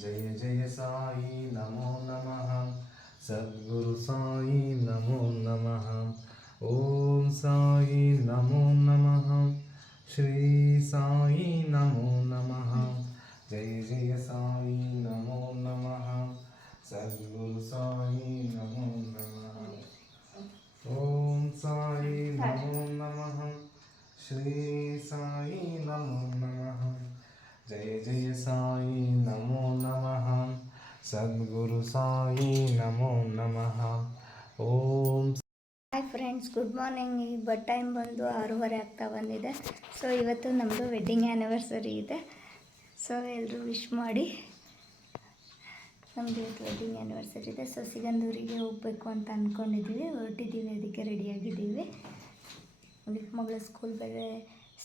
जय जय साई नमो नमः। सद्गुरु साई नमो नमः। ॐ साई नमो नमः। श्री साई नमो नमः। जय जय साई नमो नमः। सद्गुरु साई नमो नमः। ॐ साई नमो नमः। श्री साई नमो नमः। जय जय साई नमः ಸದ್ಗುರು ಸಾಯಿ ನಮೋ ನಮಃ. ಓಂ ಹಾಯ್ ಫ್ರೆಂಡ್ಸ್, ಗುಡ್ ಮಾರ್ನಿಂಗ್. ಈಗ ಬಟ್ ಟೈಮ್ ಬಂದು ಆರೂವರೆ ಆಗ್ತಾ ಬಂದಿದೆ. ಸೊ ಇವತ್ತು ನಮ್ಮದು ವೆಡ್ಡಿಂಗ್ ಆ್ಯನಿವರ್ಸರಿ ಇದೆ. ಸೊ ಎಲ್ಲರೂ ವಿಶ್ ಮಾಡಿ ನಮ್ಮದು ಇವತ್ತು ವೆಡ್ಡಿಂಗ್ ಆ್ಯನಿವರ್ಸರಿ ಇದೆ. ಸೊ ಸಿಗಂದೂರಿಗೆ ಹೋಗಬೇಕು ಅಂತ ಅಂದ್ಕೊಂಡಿದ್ದೀವಿ ಹೊರಟಿದ್ದೀವಿ ಅದಕ್ಕೆ ರೆಡಿಯಾಗಿದ್ದೀವಿ ಚಿಕ್ಕ ಮಗಳ ಸ್ಕೂಲ್ ಬೇರೆ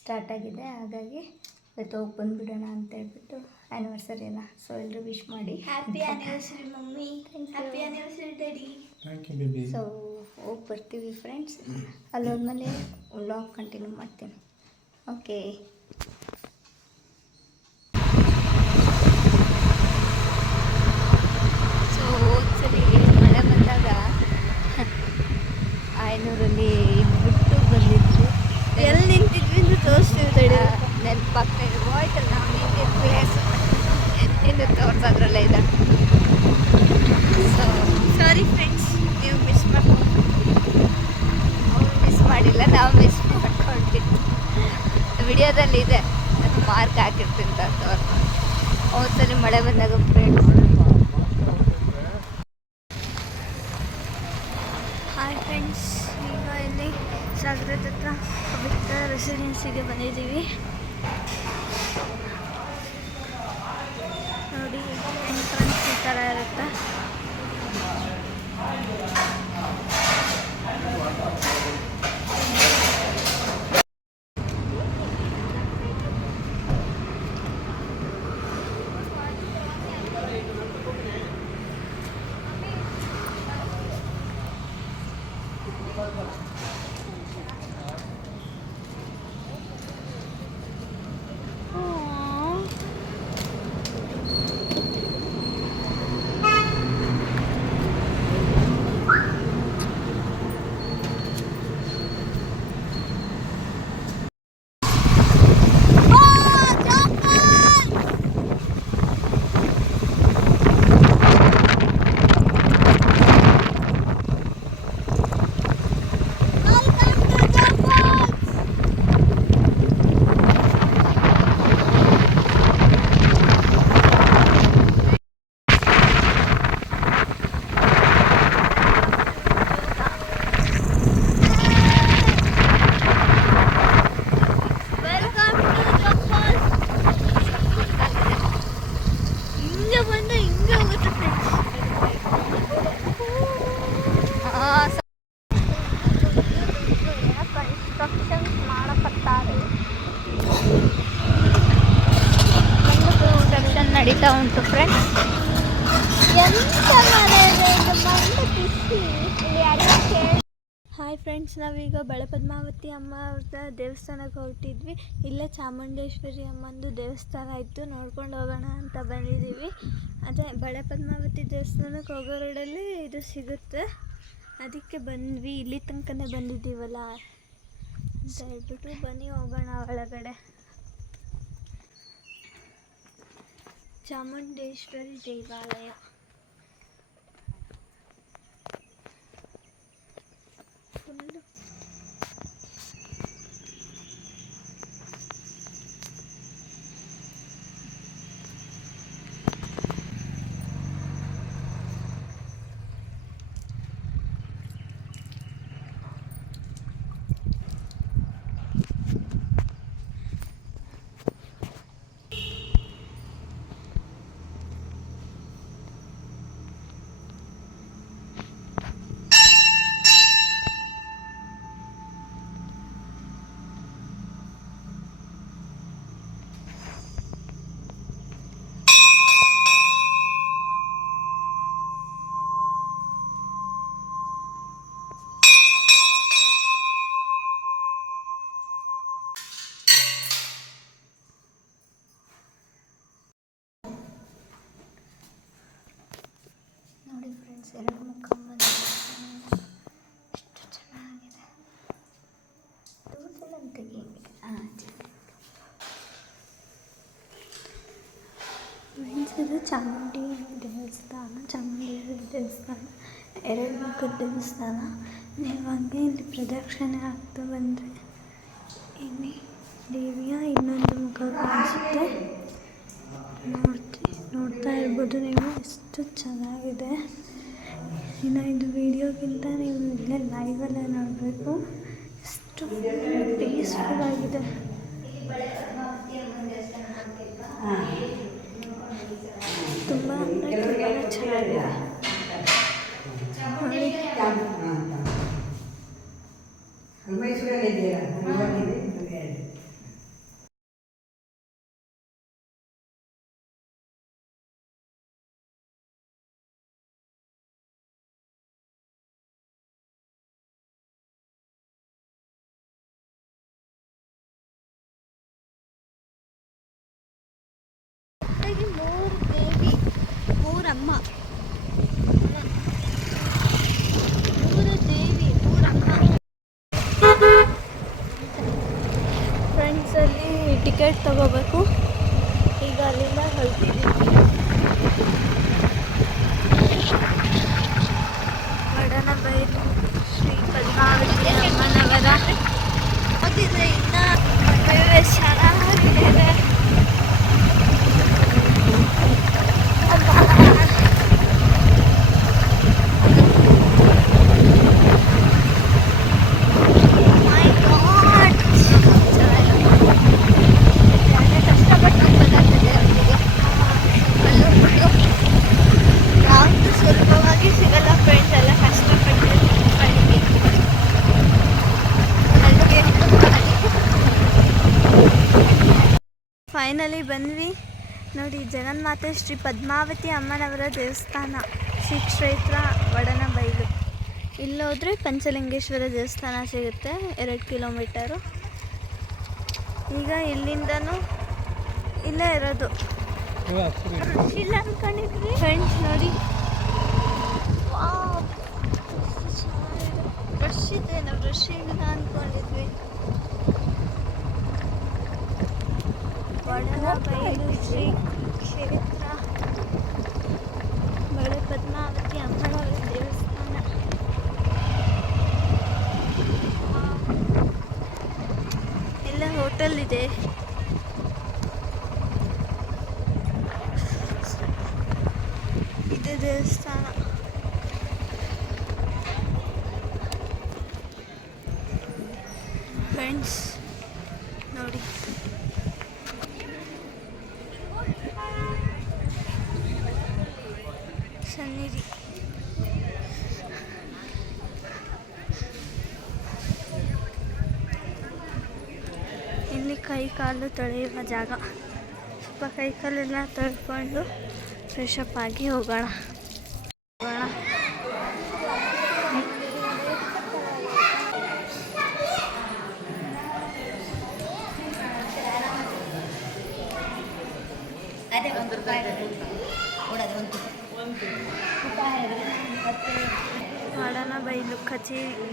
ಸ್ಟಾರ್ಟ್ ಆಗಿದೆ. ಹಾಗಾಗಿ ಇವತ್ತು ಹೋಗಿ ಬಂದುಬಿಡೋಣ ಅಂತ ಹೇಳ್ಬಿಟ್ಟು ಆ್ಯನಿವರ್ಸರಿ ಅಲ್ಲ ಸೊ ಎಲ್ಲರೂ ವಿಶ್ ಮಾಡಿ. Happy anniversary mummy. Happy anniversary daddy thank you baby so ಹೋಗಿ ಬರ್ತೀವಿ ಫ್ರೆಂಡ್ಸ್ ಅಲ್ಲೋದ್ಮೇಲೆ ವ್ಲಾಗ್ ಕಂಟಿನ್ಯೂ ಮಾಡ್ತೀನಿ. ಓಕೆ ಸೊ ಹೋದ್ಸಲಿ ಮಳೆ ಬಂದಾಗ ಐನೂರಲ್ಲಿ ಬಿಟ್ಟು ಬಂದಿದ್ವಿ. ಎಲ್ಲಿ ನಿಂತಿದ್ವಿ ಅಂತ ತೋರಿಸ್ತೀವಿ ನೆನಪಾಗ್ತಾ ಇದೆ. ಹೋಯ್ತಲ್ಲ ನಾವು ನಿಂತಿದ್ದ ಇನ್ನು ತೋರ್ಸೋದ್ರಲ್ಲೇ ಇದೆ. ಸೊ ಸಾರಿ ಫ್ರೆಂಡ್ಸ್ ನೀವು ಮಿಸ್ ಮಾಡ್ಕೊಂಡು ಅವ್ರು ಮಿಸ್ ಮಾಡಿಲ್ಲ, ನಾವು ಮಿಸ್ ಮಾಡ್ಕೊಂಡ್ವಿ ವಿಡಿಯೋದಲ್ಲಿ ಇದೆ ಮಾರ್ಕ್ ಹಾಕಿರ್ತೀನಿ ಅಂತ ಒಂದ್ಸಲಿ ಮಳೆ ಬಂದಾಗ ಫ್ರೆಂಡ್ಸ್ ಹಾಯ್ ಫ್ರೆಂಡ್ಸ್ ಈಗ ಇಲ್ಲಿ ಸಾಗರದ ಹತ್ರ ಪವಿತ್ರ ರೆಸಿಡೆನ್ಸಿಗೆ ಬಂದಿದ್ದೀವಿ ನೋಡಿ ಎಂಟ್ರೆನ್ಸ್ ಈ ಥರ ಇರುತ್ತೆ ವೆಲ್ಕಮ್ ಟು ಹಿಂಗೆ ಬಂದು ಹಿಂಗೆ ಹೋಗುತ್ತೆ ಫ್ರೆಂಡ್ಸ್ ಕನ್ಸ್ಟ್ರಕ್ಷನ್ ಮಾಡಕತ್ತಾರೆ ನಡೀತಾ ಉಂಟು ಫ್ರೆಂಡ್ಸ್ ಹಾಯ್ ಫ್ರೆಂಡ್ಸ್ ನಾವೀಗ ಬಳೆ ಪದ್ಮಾವತಿ ಅಮ್ಮ ದೇವಸ್ಥಾನಕ್ಕೆ ಹೊರಟಿದ್ವಿ. ಇಲ್ಲೇ ಚಾಮುಂಡೇಶ್ವರಿ ಅಮ್ಮಂದು ದೇವಸ್ಥಾನ ಇತ್ತು. ನೋಡ್ಕೊಂಡು ಹೋಗೋಣ ಅಂತ ಬಂದಿದ್ದೀವಿ. ಅದೇ ಬಳೆ ಪದ್ಮಾವತಿ ದೇವಸ್ಥಾನಕ್ಕೆ ಹೋಗೋ ರೋಡಲ್ಲಿ ಇದು ಸಿಗುತ್ತೆ. ಅದಕ್ಕೆ ಬಂದ್ವಿ. ಇಲ್ಲಿ ತನಕನೇ ಬಂದಿದ್ದೀವಲ್ಲ ಅಂತ ಹೇಳ್ಬಿಟ್ಟು ಬನ್ನಿ ಹೋಗೋಣ ಒಳಗಡೆ. ಚಾಮುಂಡೇಶ್ವರಿ ದೇವಾಲಯ ಫುಲ್ಲು ಎರಡು ಮುಖ ಎಷ್ಟು ಚೆನ್ನಾಗಿದೆ ದೂರದಲ್ಲಿ ತೆಗಿ ಹಾಂ ಚಾಮುಂಡಿ ದೇವಸ್ಥಾನ ಚಾಮುಂಡಿ ದೇವಸ್ಥಾನ ಎರಡು ಮುಖದ ದೇವಸ್ಥಾನ ನೀವು ಹಂಗೆ ಇಲ್ಲಿ ಪ್ರದಕ್ಷಿಣೆ ಆಗ್ತಾ ಬಂದರೆ ಇಲ್ಲಿ ದೇವಿಯ ಇನ್ನೊಂದು ಮುಖ ಕಾಣಿಸುತ್ತೆ ನೋಡ್ತಿ ನೋಡ್ತಾ ಇರ್ಬೋದು ನೀವು ಎಷ್ಟು ಚೆನ್ನಾಗಿದೆ. ಇನ್ನು ಇದು ವೀಡಿಯೋಗಿಂತ ನೀವು ಇಲ್ಲೇ ಲೈವಲ್ಲೇ ನೋಡಬೇಕು. ಎಷ್ಟು ಪೀಸ್ಫುಲ್ ಆಗಿದೆ. ಟಿಕೆಟ್ ತಗೋಬೇಕು ಫೈನಲಿ ಬಂದ್ವಿ. ನೋಡಿ, ಜಗನ್ಮಾತೆ ಶ್ರೀ ಪದ್ಮಾವತಿ ಅಮ್ಮನವರ ದೇವಸ್ಥಾನ, ಶ್ರೀ ಕ್ಷೇತ್ರ, ವಡನಬೈಲು. ಇಲ್ಲೋದ್ರೆ ಪಂಚಲಿಂಗೇಶ್ವರ ದೇವಸ್ಥಾನ ಸಿಗುತ್ತೆ, ಎರಡು ಕಿಲೋಮೀಟರು. ಈಗ ಇಲ್ಲಿಂದನೂ ಇಲ್ಲೇ ಇರೋದು. ಇಲ್ಲ ಅನ್ಕೊಂಡಿದ್ವಿ. ಫ್ರೆಂಡ್ಸ್ ನೋಡಿ. ರಶ್ ಇದೆ, ನಾವು ರಶ್ ಇಲ್ಲ ಅನ್ಕೊಂಡಿದ್ವಿ. ವಡನಬೈಲು ಶ್ರೀ ಕ್ಷೇತ್ರ. ಬಳಿ ಪದ್ಮಾವತಿ ಅಮ್ಮನವರ ದೇವಸ್ಥಾನ. ಎಲ್ಲ ಹೋಟೆಲ್ ಇದು ದೇವಸ್ಥಾನ ಫ್ರೆಂಡ್ಸ್ ನೋಡಿ ಸನ್ನಿಧಿ ಇಲ್ಲಿ ಕೈ ಕಾಲು ತೊಳೆಯುವ ಜಾಗ. ಸ್ವಲ್ಪ ಕೈ ಕಾಲೆಲ್ಲ ತೊಳ್ಕೊಂಡು ಫ್ರೆಶ್ ಅಪ್ ಆಗಿ ಹೋಗೋಣ ಮಾಡನ ಬೈಲು ಕಚೇರಿ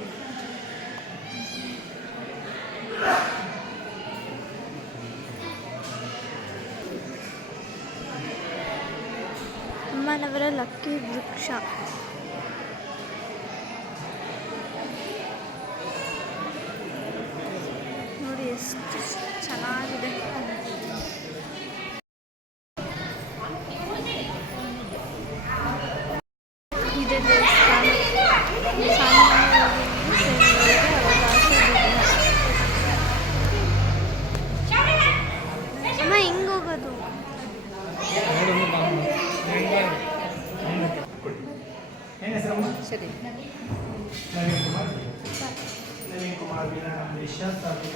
ಅಮ್ಮನವರ ಲಕ್ಕಿ ವೃಕ್ಷ ನೋಡಿ ಎಷ್ಟು ಚೆನ್ನಾಗಿದೆ ಇದೆ ದೇವಸ್ಥಾನ ಸರಿ. ನವೀನ್ ಕುಮಾರ್. ನವೀನ್ ಕುಮಾರ್ ವೀರನಾಂದೇಶ ಸ್ಥಾಪಿತ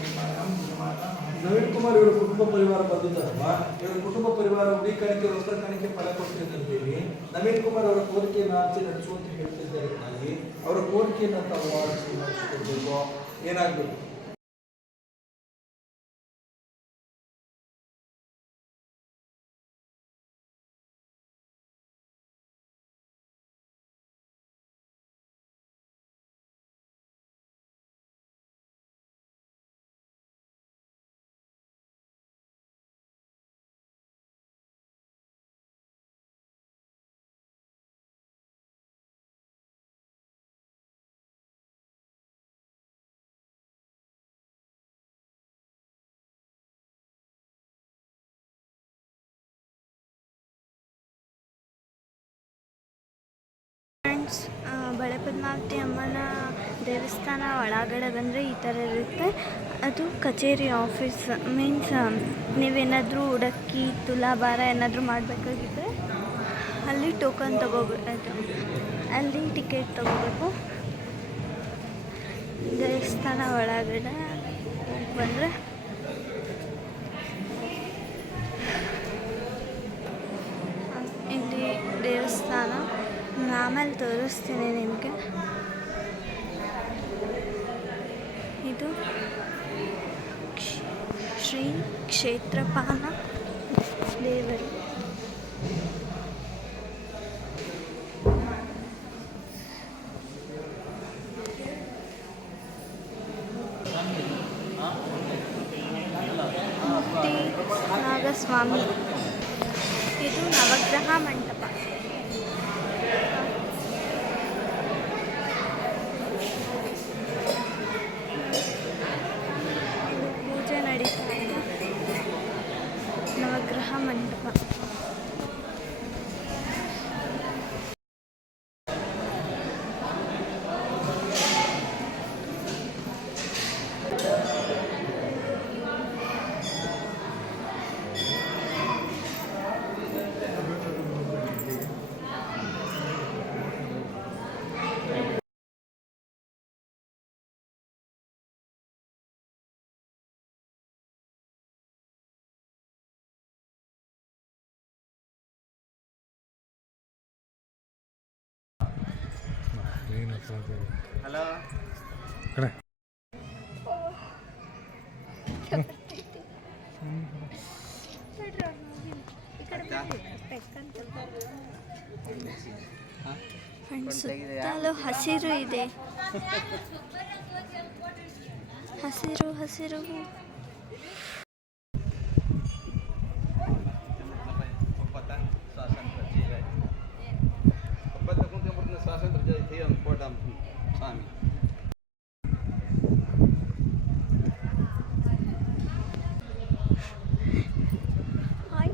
ಮಾತಾ ನವೀನ್ ಕುಮಾರ್ ಇವರ ಕುಟುಂಬ ಪರಿವಾರ ಬಂದಿದ್ದಲ್ವಾ ಇವರ ಕುಟುಂಬ ಪರಿವಾರ ಉಡಿ ಕಾಣಿಕೆ ವಸ್ತ್ರ ಕಾಣಿಕೆ ಫಲ ಕೊಟ್ಟಿದ್ದೇವೆ ನವೀನ್ ಕುಮಾರ್ ಅವರ ಕೋರಿಕೆಯನ್ನು ಆಚೆ ನಡೆಸುವಂತ ಹೇಳ್ತಿದ್ದಾರೆ ಅವರ ಕೋರಿಕೆಯನ್ನು ತಾವು ಆಚೆ ನಡೆಸಿಕೊಡ್ಬೇಕು ಏನಾಗಬೇಕು? ಬಳೆ ಪದ್ಮಾವತಿ ಅಮ್ಮನ ದೇವಸ್ಥಾನ ಒಳಗಡೆ ಬಂದರೆ ಈ ಥರ ಇರುತ್ತೆ. ಅದು ಕಚೇರಿ ಆಫೀಸ್, ಮೀನ್ಸ್ ನೀವೇನಾದರೂ ಉಡಕ್ಕಿ ತುಲಾಭಾರ ಏನಾದರೂ ಮಾಡಬೇಕಾಗಿದ್ರೆ ಅಲ್ಲಿ ಟೋಕನ್ ತೊಗೋಬೇಕು. ಅಲ್ಲಿ ಟಿಕೆಟ್ ತೊಗೋಬೇಕು. ದೇವಸ್ಥಾನ ಒಳಗಡೆ ಬಂದರೆ ಇಲ್ಲಿ ದೇವಸ್ಥಾನ. ಆಮೇಲೆ ತೋರಿಸ್ತೀನಿ ನಿಮಗೆ. ಇದು ಶ್ರೀ ಕ್ಷೇತ್ರಪಾನ ದೇವರು ಟಿ ನಾಗಸ್ವಾಮಿ ಇದು ನವಗ್ರಹ ಮಂಟಪ ಇದು ಪೂಜೆ ನಡೀತಾ ಇದೆ ನವಗ್ರಹ ಮಂಟಪ ಫ್ರೆಂಡ್ಸ್ ಸುತ್ತಲೂ ಹಸಿರು ಇದೆ. ಹಸಿರು ಹಸಿರು ಸ್ವಾತಂತ್ರ್ಯ ಜಯಂತಿ ಒಂದು ಫೋಟೋ ಸ್ವಾಮಿ ಹಾಯ್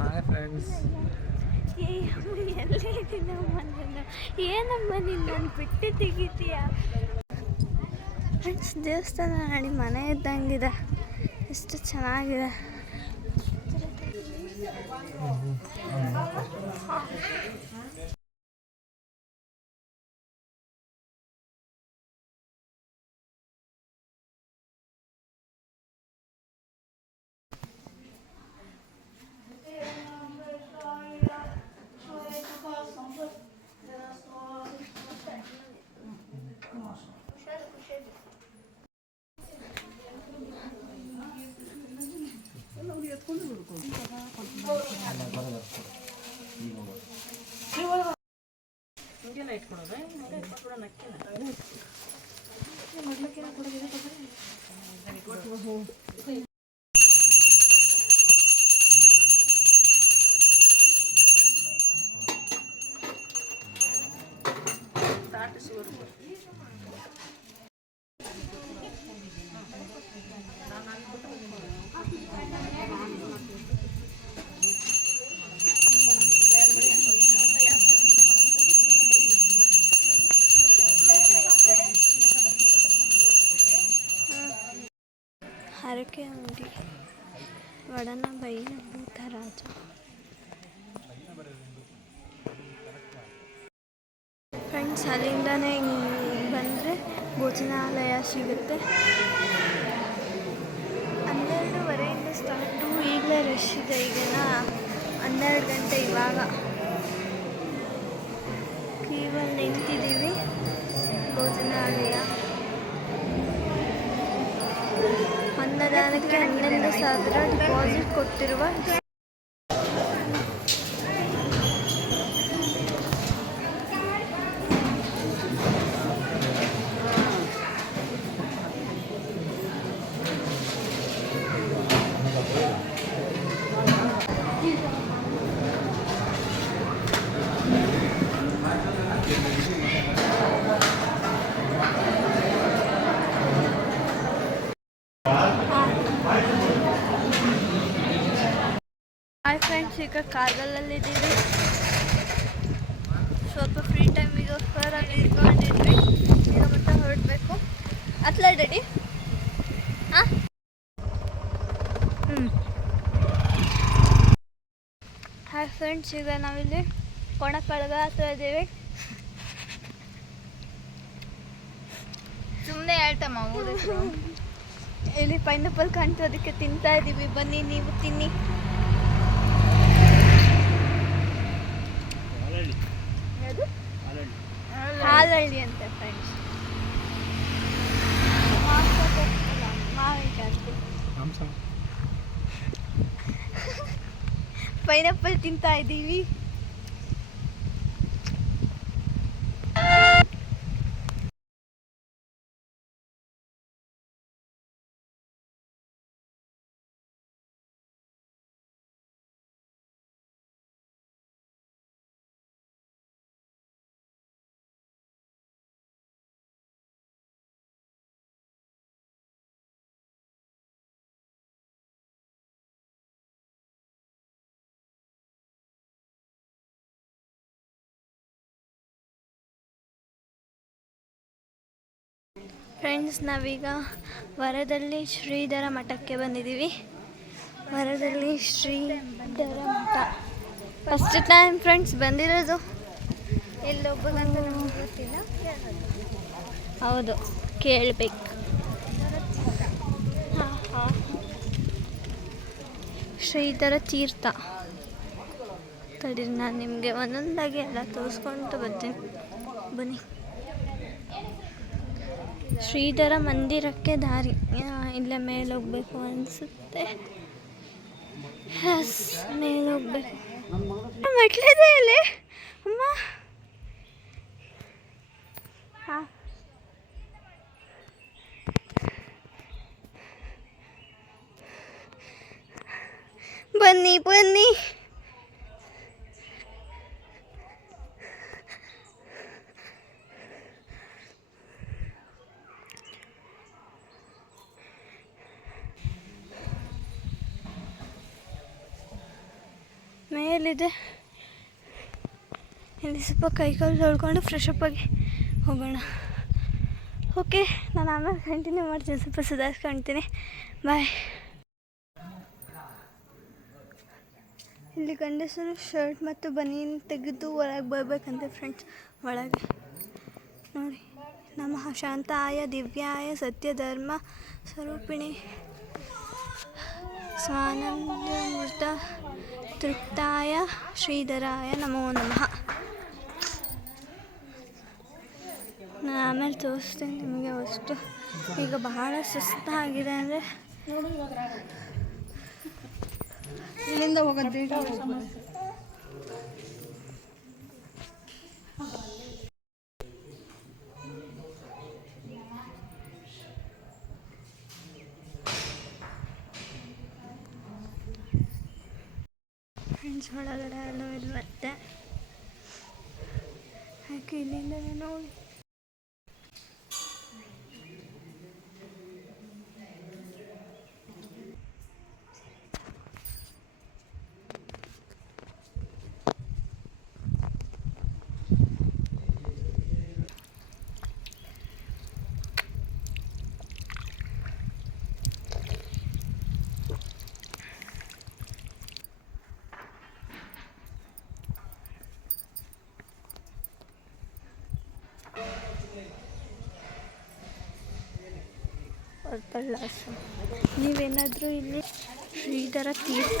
ಹಾಯ್ ಫ್ರೆಂಡ್ಸ್ ಏ ಅಮ್ಮ ಎಲ್ಲೇ ಇದೀನಮ್ಮ ನಾನು ಏನಮ್ಮ ನೀನು ನನ್ನ ಬಿಟ್ಟು ತೆಗಿತೀಯ? ಫ್ರೆಂಡ್ಸ್ ದೇವಸ್ಥಾನ ನೋಡಿ ಮನೆ ಇದ್ದಂಗಿದೆ. ಎಷ್ಟು ಚೆನ್ನಾಗಿದೆ. ಹರಕೆ ಅಂಗಡಿ. ವಡನ ಬೈನ ಭೂತರಾಜ ಫ್ರೆಂಡ್ಸ್ ಅಲ್ಲಿಂದನೇ ಬಂದರೆ ಭೋಜನಾಲಯ ಸಿಗುತ್ತೆ. ಹನ್ನೆರಡೂವರೆಯಿಂದ ಸ್ಟಾರ್ಟು ಈಗಲೇ ರಶ್ ಇದೆ ಈಗಿನ ಹನ್ನೆರಡು ಗಂಟೆ ಇವಾಗ. ಕ್ಯೂವಲ್ಲಿ ನಿಂತಿದ್ದೀವಿ ಭೋಜನಾಲಯ. ಅನ್ನದಾನಕ್ಕೆ ಹನ್ನೊಂದು ಸಾವಿರ ಡಿಪಾಸಿಟ್ ಕೊಟ್ಟಿರುವ ಈಗ ಕಾರ್ಗಲ್ಲಲ್ಲಿದ್ದೀವಿ ಸ್ವಲ್ಪ ಫ್ರೀ ಟೈಮಿಗೋಸ್ಕರ ಅಲ್ಲಿ ಇಟ್ಕೊಂಡಿದ್ವಿ ಈಗ ಮತ್ತೆ ಹೊರಡಬೇಕು. ಅತ್ಲ ಡಡಿ ಹಾಂ? ಹ್ಞೂ ಹಾಯ್ ಫ್ರೆಂಡ್ಸ್ ಈಗ ನಾವಿಲ್ಲಿ ಕೊಣಕಳಗ ಹತ್ರ ಇದ್ದೀವಿ. ಸುಮ್ಮನೆ ಹೇಳ್ತಮ್ಮ ಇಲ್ಲಿ ಪೈನಾಪಲ್ ಕಾಣ್ತು ಅದಕ್ಕೆ ತಿಂತಾ ಇದ್ದೀವಿ ಬನ್ನಿ ನೀವು ತಿನ್ನಿ ಯಾವುದು? ಹಾಲಹಳ್ಳಿ ಅಂತ ಫ್ರೆಂಡ್ಸ್ ಪೈನಾಪಲ್ ತಿಂತಾ ಇದ್ದೀವಿ. ಫ್ರೆಂಡ್ಸ್ ನಾವೀಗ ವರದಲ್ಲಿ ಶ್ರೀಧರ ಮಠಕ್ಕೆ ಬಂದಿದ್ದೀವಿ. ವರದಲ್ಲಿ ಶ್ರೀಧರ ಮಠ. ಫಸ್ಟ್ ಟೈಮ್ ಫ್ರೆಂಡ್ಸ್ ಬಂದಿರೋದು. ಎಲ್ಲಿ ನಮಗೆ ಗೊತ್ತಿಲ್ಲ. ಹೌದು ಕೇಳಬೇಕು. ಶ್ರೀಧರ ತೀರ್ಥ. ತಡೀರಿ ನಾನು ನಿಮಗೆ ಒಂದೊಂದಾಗಿ ಎಲ್ಲ ತೋರಿಸ್ಕೊಂಡು ಬರ್ತೀನಿ. ಬನ್ನಿ. ಶ್ರೀಧರ ಮಂದಿರಕ್ಕೆ ದಾರಿ. ಇಲ್ಲೇ ಮೇಲೆ ಹೋಗ್ಬೇಕು ಅನಿಸುತ್ತೆ ಎಸ್ ಮೇಲೆ ಹೋಗ್ಬೇಕು ಮೆಟ್ಲಿದೆ ಇಲ್ಲಿ. ಅಮ್ಮ. ಬನ್ನಿ ಬನ್ನಿ. ಮೇಲಿದೆ ಇಲ್ಲಿ ಸ್ವಲ್ಪ ಕೈಕಾಲು ತೊಳ್ಕೊಂಡು ಫ್ರೆಶ್ ಆಗಿ ಹೋಗೋಣ. ಓಕೆ ನಾನು ಆಮೇಲೆ ಕಂಟಿನ್ಯೂ ಮಾಡ್ತೀನಿ. ಸ್ವಲ್ಪ ಸುಧಾರಿಸ್ಕೊಳ್ತೀನಿ ಬಾಯ್ ಇಲ್ಲಿ ಗಂಡಸರು ಶರ್ಟ್ ಮತ್ತು ಬನೀನ್ ತೆಗೆದು ಒಳಗೆ ಬರಬೇಕಂತೆ ಫ್ರೆಂಡ್ಸ್ ಒಳಗೆ. ನೋಡಿ ನಮಃ ಶಾಂತಾಯ ದಿವ್ಯಾಯ ಸತ್ಯಧರ್ಮ ಸ್ವರೂಪಿಣಿ ಸ್ವಾನಂದಮೃತ ತೃಪ್ತಾಯ ಶ್ರೀಧರಾಯ ನಮೋ ನಮಃ. ನಾನು ಆಮೇಲೆ ತೋರಿಸ್ತೇನೆ ನಿಮಗೆ ಅಷ್ಟು. ಈಗ ಬಹಳ ಸುಸ್ತಾಗಿದೆ ಅಂದರೆ ಇಲ್ಲಿಂದ ಹೋಗೋದು ಒಳಗಡೆ ಎಲ್ಲ ಇಲ್ಲಿ ಮತ್ತೆ ಯಾಕೆ ಇಲ್ಲಿಂದ ನೋಡಿ ಪಳ್ಳಾಸ ನೀವೇನಾದರೂ ಇಲ್ಲಿ ಶ್ರೀಧರ ತೀರ್ಥ.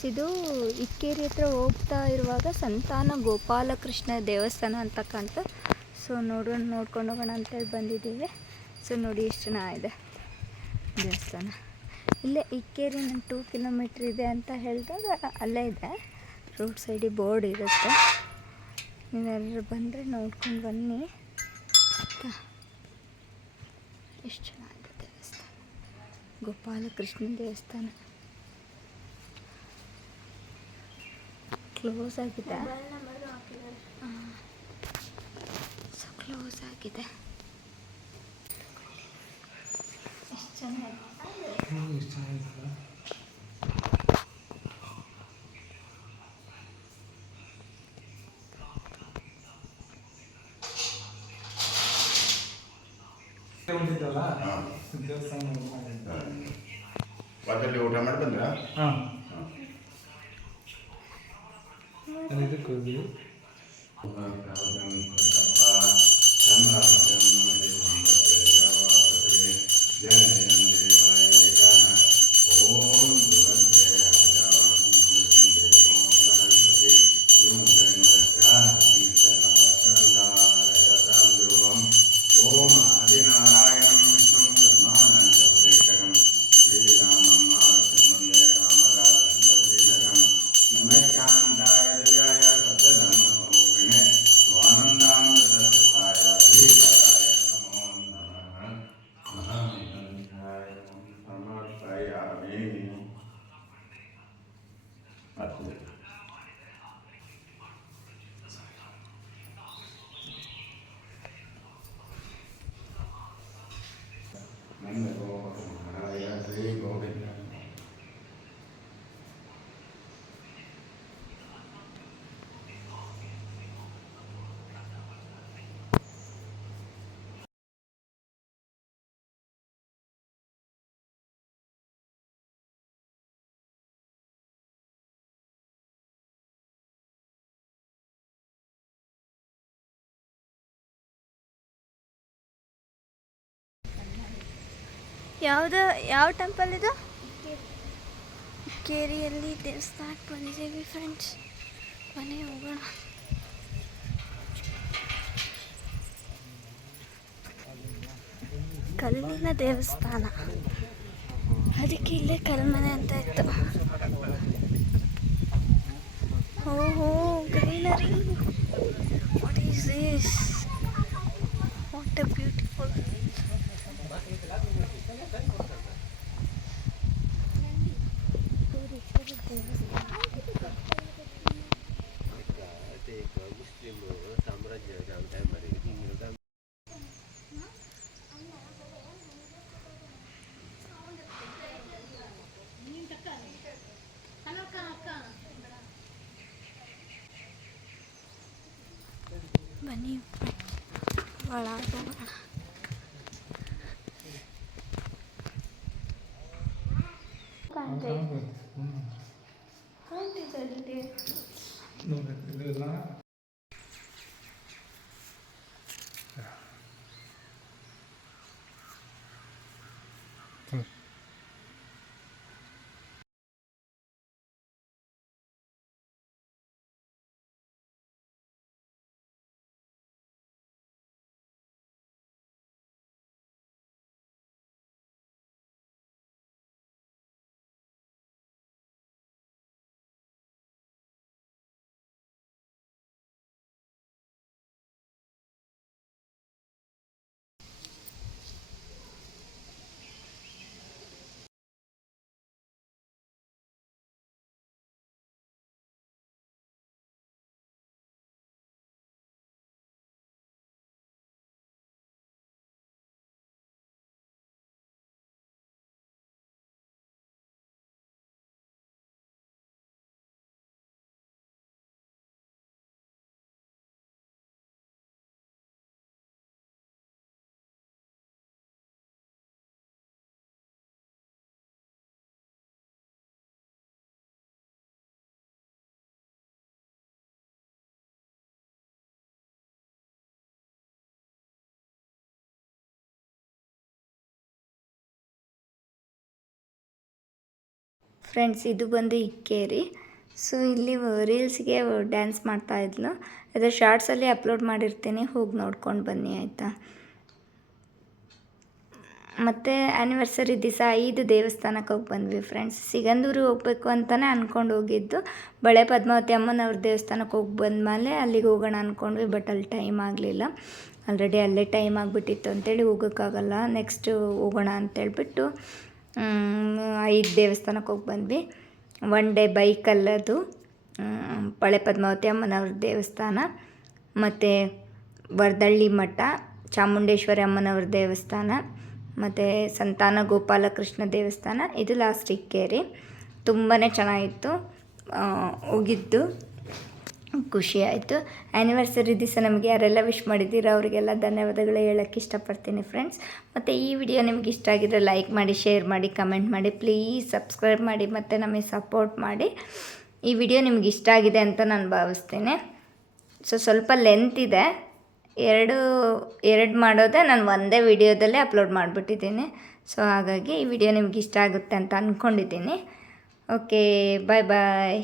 ಫ್ರೆಂಡ್ಸ್ ಇದು ಇಕ್ಕೇರಿ ಹತ್ರ ಹೋಗ್ತಾ ಇರುವಾಗ ಸಂತಾನ ಗೋಪಾಲಕೃಷ್ಣ ದೇವಸ್ಥಾನ ಅಂತಕ್ಕಂಥ ಸೊ ನೋಡೋಣ, ನೋಡ್ಕೊಂಡು ಹೋಗೋಣ ಅಂತೇಳಿ ಬಂದಿದ್ದೀವಿ. ಸೊ ನೋಡಿ ಎಷ್ಟು ಚೆನ್ನಾಗಿದೆ ದೇವಸ್ಥಾನ. ಇಲ್ಲೇ ಇಕ್ಕೇರಿ ನನ್ನ ಟೂ ಕಿಲೋಮೀಟ್ರ್ ಇದೆ ಅಂತ ಹೇಳಿದಾಗ ಅಲ್ಲೇ ಇದೆ. ರೋಡ್ ಸೈಡಿಗೆ ಬೋರ್ಡ್ ಇರುತ್ತೆ. ನೀವೆಲ್ಲರೂ ಬಂದರೆ ನೋಡ್ಕೊಂಡು ಬನ್ನಿ. ಎಷ್ಟು ಚೆನ್ನಾಗಿದೆ ದೇವಸ್ಥಾನ? ಗೋಪಾಲಕೃಷ್ಣ ದೇವಸ್ಥಾನ. ಕ್ಲೋಸ್ ಆಗಿದೆ. ಸೊ ಕ್ಲೋಸ್ ಆಗಿದೆ. ಎಷ್ಟು ಚೆನ್ನಾಗಿದೆ? ಹೊಂಟಿದ್ದಲ್ಲ ದೇವಸ್ಥಾನ ಊಟ ಮಾಡಿ ಬಂದ್ರ? ಹಾಂ. ಯಾವುದು ಯಾವ ಟೆಂಪಲ್ ಇದು? ಕೇರಿಯಲ್ಲಿ ದೇವಸ್ಥಾನಕ್ಕೆ ಬಂದಿದ್ದೀವಿ ಫ್ರೆಂಡ್ಸ್ ಮನೆ ಹೋಗೋಣ. ಕಲ್ಲಿನ ದೇವಸ್ಥಾನ. ಅದಕ್ಕೆ ಇಲ್ಲೇ ಕಲ್ಮನೆ ಅಂತ ಇತ್ತು. ಓಹೋ greenery. What is this what a beautiful my new friend. Friends ಇದು ಬಂದು ಇಕ್ಕೇರಿ ಸೊ ಇಲ್ಲಿ ರೀಲ್ಸ್ಗೆ ಡ್ಯಾನ್ಸ್ ಮಾಡ್ತಾಯಿದ್ಲು ಅದೇ ಶಾರ್ಟ್ಸಲ್ಲಿ ಅಪ್ಲೋಡ್ ಮಾಡಿರ್ತೀನಿ. ಹೋಗಿ ನೋಡ್ಕೊಂಡು ಬನ್ನಿ, ಆಯಿತಾ? ಮತ್ತು ಆ್ಯನಿವರ್ಸರಿ ದಿವಸ ಐದು ದೇವಸ್ಥಾನಕ್ಕೆ ಹೋಗಿ ಬಂದ್ವಿ ಫ್ರೆಂಡ್ಸ್ ಸಿಗಂದೂರಿಗೆ ಹೋಗ್ಬೇಕು ಅಂತಲೇ ಅಂದ್ಕೊಂಡು ಹೋಗಿದ್ದು. ಬಳೆ ಪದ್ಮಾವತಿ ಅಮ್ಮನವ್ರ ದೇವಸ್ಥಾನಕ್ಕೆ ಹೋಗಿ ಬಂದಮೇಲೆ ಅಲ್ಲಿಗೆ ಹೋಗೋಣ ಅಂದ್ಕೊಂಡ್ವಿ ಬಟ್ ಅಲ್ಲಿ ಟೈಮ್ ಆಗಲಿಲ್ಲ. ಆಲ್ರೆಡಿ ಅಲ್ಲೇ ಟೈಮ್ ಆಗಿಬಿಟ್ಟಿತ್ತು ಅಂತೇಳಿ ಹೋಗೋಕ್ಕಾಗಲ್ಲ. ನೆಕ್ಸ್ಟ್ ಹೋಗೋಣ ಅಂತೇಳ್ಬಿಟ್ಟು ಐದು ದೇವಸ್ಥಾನಕ್ಕೆ ಹೋಗಿ ಬಂದ್ವಿ. ಒನ್ ಡೇ ಬೈಕಲ್ಲದು ಪಳೆ ಪದ್ಮಾವತಿ ಅಮ್ಮನವ್ರ ದೇವಸ್ಥಾನ, ಮತ್ತು ವರದಳ್ಳಿ ಮಠ, ಚಾಮುಂಡೇಶ್ವರಿ ಅಮ್ಮನವ್ರ ದೇವಸ್ಥಾನ, ಮತ್ತು ಸಂತಾನ ಗೋಪಾಲಕೃಷ್ಣ ದೇವಸ್ಥಾನ, ಇದು ಲಾಸ್ಟ್ ಇಕ್ಕೇರಿ. ತುಂಬಾ ಚೆನ್ನಾಗಿತ್ತು. ಹೋಗಿದ್ದು. ಖುಷಿ ಆಯಿತು. ಆ್ಯನಿವರ್ಸರಿ ದಿವಸ ನಮಗೆ ಯಾರೆಲ್ಲ ವಿಶ್ ಮಾಡಿದ್ದೀರೋ ಅವರಿಗೆಲ್ಲ ಧನ್ಯವಾದಗಳು ಹೇಳೋಕ್ಕೆ ಇಷ್ಟಪಡ್ತೀನಿ ಫ್ರೆಂಡ್ಸ್ ಮತ್ತು ಈ ವಿಡಿಯೋ ನಿಮ್ಗೆ ಇಷ್ಟ ಆಗಿದ್ರೆ ಲೈಕ್ ಮಾಡಿ ಶೇರ್ ಮಾಡಿ ಕಮೆಂಟ್ ಮಾಡಿ ಪ್ಲೀಸ್ ಸಬ್ಸ್ಕ್ರೈಬ್ ಮಾಡಿ, ಮತ್ತು ನಮಗೆ ಸಪೋರ್ಟ್ ಮಾಡಿ. ಈ ವಿಡಿಯೋ ನಿಮ್ಗೆ ಇಷ್ಟ ಆಗಿದೆ ಅಂತ ನಾನು ಭಾವಿಸ್ತೀನಿ. ಸೊ ಸ್ವಲ್ಪ ಲೆಂತ್ ಇದೆ. ಎರಡು ಎರಡು ಮಾಡೋದೇ ನಾನು ಒಂದೇ ವಿಡಿಯೋದಲ್ಲೇ ಅಪ್ಲೋಡ್ ಮಾಡಿಬಿಟ್ಟಿದ್ದೀನಿ. ಸೊ ಹಾಗಾಗಿ ಈ ವಿಡಿಯೋ ನಿಮ್ಗೆ ಇಷ್ಟ ಆಗುತ್ತೆ ಅಂತ ಅಂದ್ಕೊಂಡಿದ್ದೀನಿ ಓಕೆ ಬಾಯ್ ಬಾಯ್